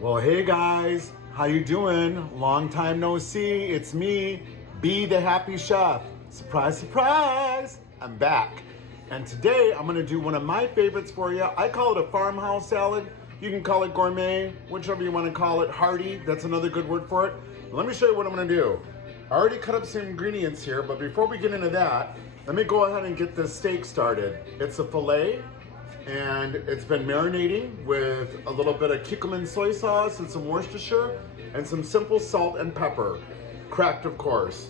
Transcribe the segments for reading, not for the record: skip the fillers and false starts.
Well, hey guys, how you doing? Long time no see. It's me, B the Happy Chef. Surprise, surprise! I'm back. And today I'm gonna do one of my favorites for you. I call it a farmhouse salad. You can call it gourmet, whichever you wanna call it. Hearty, that's another good word for it. Let me show you what I'm gonna do. I already cut up some ingredients here, but before we get into that, let me go ahead and get this steak started. It's a filet, and it's been marinating with a little bit of Kikkoman soy sauce and some Worcestershire and some simple salt and pepper, cracked of course.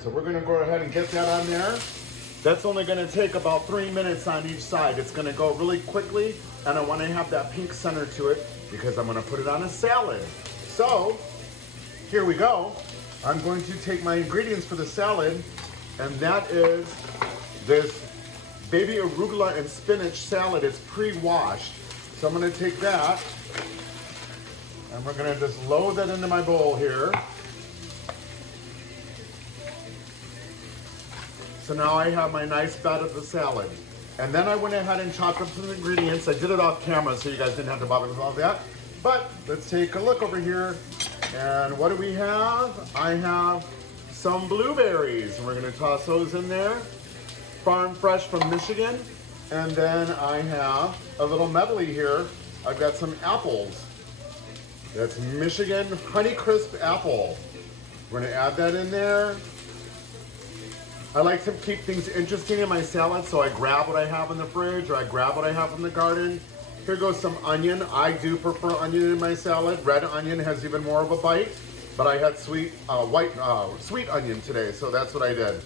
So we're gonna go ahead and get that on there. That's only gonna take about 3 minutes on each side. It's gonna go really quickly, and I wanna have that pink center to it because I'm gonna put it on a salad. So, here we go. I'm going to take my ingredients for the salad, and that is this baby arugula and spinach salad. It's pre-washed. So I'm gonna take that and we're gonna just load that into my bowl here. So now I have my nice bed of the salad. And then I went ahead and chopped up some ingredients. I did it off camera so you guys didn't have to bother with all that. But let's take a look over here. And what do we have? I have some blueberries, and we're gonna toss those in there. Farm fresh from Michigan. And then I have a little medley here. I've got some apples. That's Michigan Honeycrisp apple. We're gonna add that in there. I like to keep things interesting in my salad, so I grab what I have in the fridge or I grab what I have from the garden. Here goes some onion. I do prefer onion in my salad. Red onion has even more of a bite, but I had sweet onion today, so that's what I did.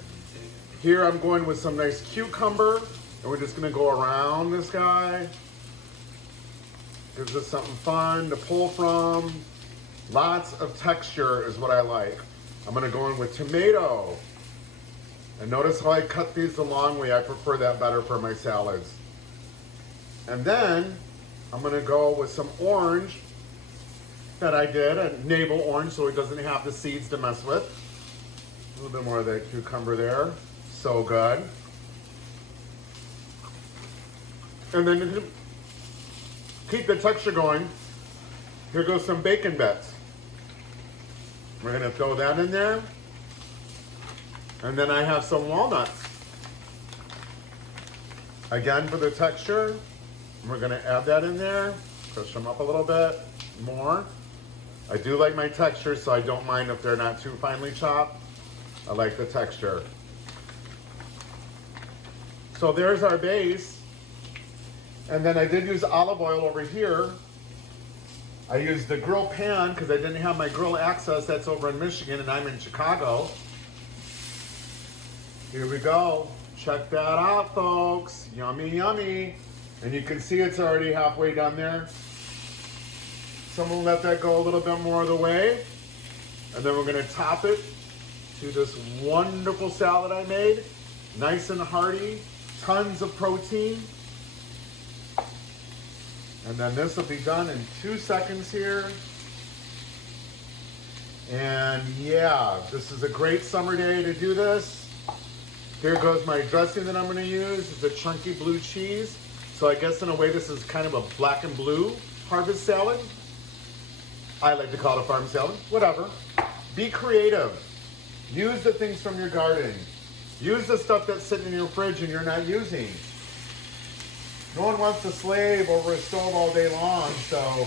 Here I'm going with some nice cucumber, and we're just gonna go around this guy. Gives us something fun to pull from. Lots of texture is what I like. I'm gonna go in with tomato. And notice how I cut these the long way. I prefer that better for my salads. And then I'm gonna go with some orange that I did, a navel orange, so it doesn't have the seeds to mess with. A little bit more of that cucumber there. So good. And then to keep the texture going, here goes some bacon bits. We're gonna throw that in there. And then I have some walnuts. Again, for the texture, we're gonna add that in there. Crush them up a little bit more. I do like my texture, so I don't mind if they're not too finely chopped. I like the texture. So there's our base. And then I did use olive oil over here. I used the grill pan because I didn't have my grill access. That's over in Michigan and I'm in Chicago. Here we go. Check that out, folks. Yummy, yummy. And you can see it's already halfway done there. So I'm gonna let that go a little bit more of the way. And then we're gonna top it to this wonderful salad I made. Nice and hearty, tons of protein. And then this will be done in 2 seconds here. And yeah, this is a great summer day to do this. Here goes my dressing that I'm gonna use. It's a chunky blue cheese. So I guess in a way this is kind of a black and blue harvest salad. I like to call it a farm salad, whatever. Be creative. Use the things from your garden. Use the stuff that's sitting in your fridge and you're not using. No one wants to slave over a stove all day long, so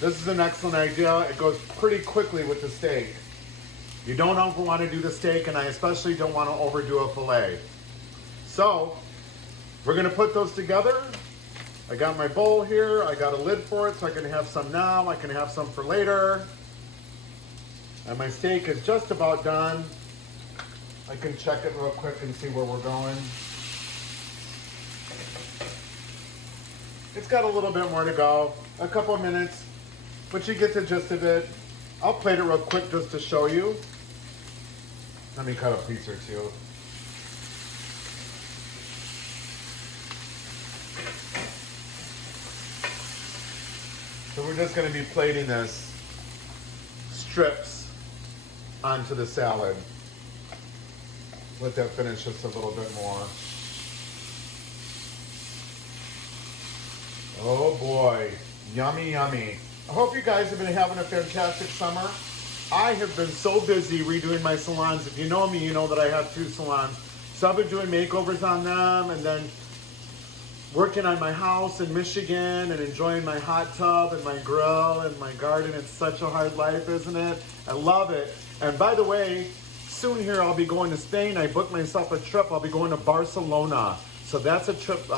this is an excellent idea. It goes pretty quickly with the steak. You don't want to do the steak, and I especially don't want to overdo a filet. So, we're gonna put those together. I got my bowl here. I got a lid for it, so I can have some now. I can have some for later. And my steak is just about done. I can check it real quick and see where we're going. It's got a little bit more to go, a couple of minutes, but you get the gist of it. I'll plate it real quick just to show you. Let me cut a piece or two. So we're just gonna be plating this strips onto the salad. Let that finish just a little bit more. Oh boy, yummy, yummy. I hope you guys have been having a fantastic summer. I have been so busy redoing my salons. If you know me, you know that I have 2 salons. So I've been doing makeovers on them and then working on my house in Michigan and enjoying my hot tub and my grill and my garden. It's such a hard life, isn't it? I love it. And by the way, soon here I'll be going to Spain. I booked myself a trip. I'll be going to Barcelona. So that's a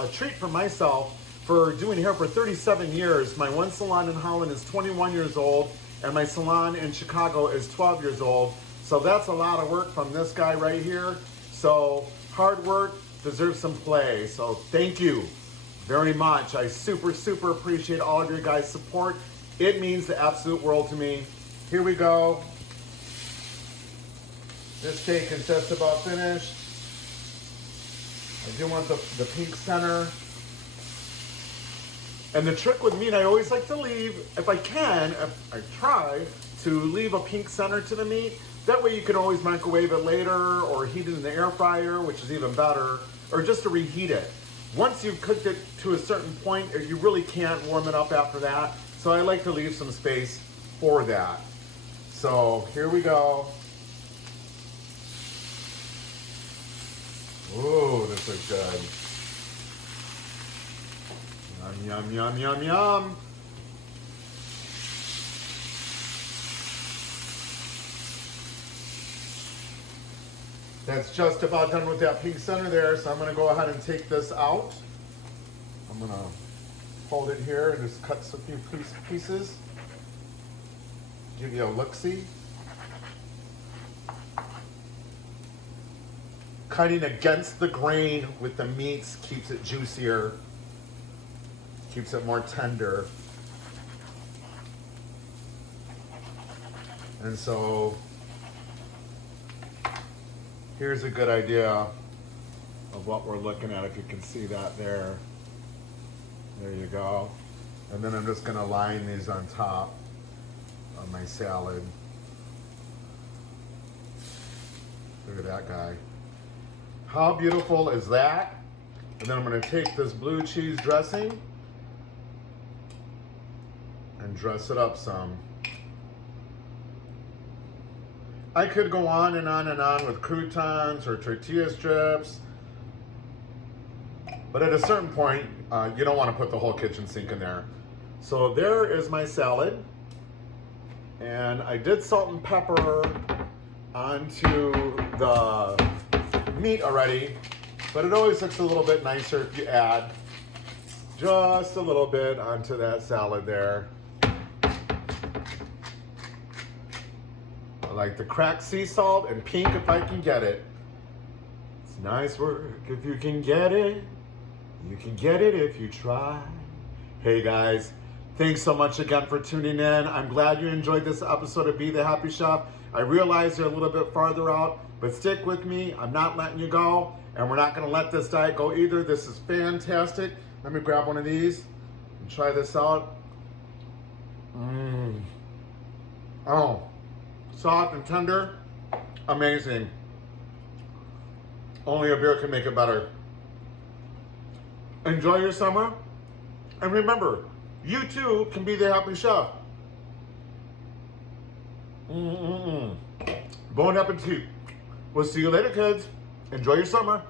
treat for myself for doing hair for 37 years. My one salon in Holland is 21 years old and my salon in Chicago is 12 years old. So that's a lot of work from this guy right here. So hard work deserves some play. So thank you very much. I super appreciate all of your guys' support. It means the absolute world to me. Here we go. This cake is just about finished. I do want the pink center. And the trick with me, and I always like to leave, if I can, if I try to leave a pink center to the meat. That way you can always microwave it later or heat it in the air fryer, which is even better, or just to reheat it. Once you've cooked it to a certain point, you really can't warm it up after that. So I like to leave some space for that. So here we go. Ooh, this looks good. Yum, yum, yum, yum. That's just about done with that pink center there, so I'm gonna go ahead and take this out. I'm gonna hold it here and just cut a few pieces. Give you a look-see. Cutting against the grain with the meats keeps it juicier, keeps it more tender. And so here's a good idea of what we're looking at, if you can see that there. There you go. And then I'm just gonna line these on top of my salad. Look at that guy. How beautiful is that? And then I'm gonna take this blue cheese dressing and dress it up some. I could go on and on and on with croutons or tortilla strips, but at a certain point, you don't want to put the whole kitchen sink in there. So there is my salad, and I did salt and pepper onto the meat already, but it always looks a little bit nicer if you add just a little bit onto that salad there. I like the cracked sea salt and pink if I can get it. It's nice work if you can get it. You can get it if you try. Hey guys, thanks so much again for tuning in. I'm glad you enjoyed this episode of Be the Happy Chef. I realize you're a little bit farther out, but stick with me. I'm not letting you go, and we're not gonna let this diet go either. This is fantastic. Let me grab one of these and try this out. Oh. Soft and tender, amazing. Only a beer can make it better. Enjoy your summer, and remember, you too can be the happy chef. Bon appetit. We'll see you later, kids. Enjoy your summer.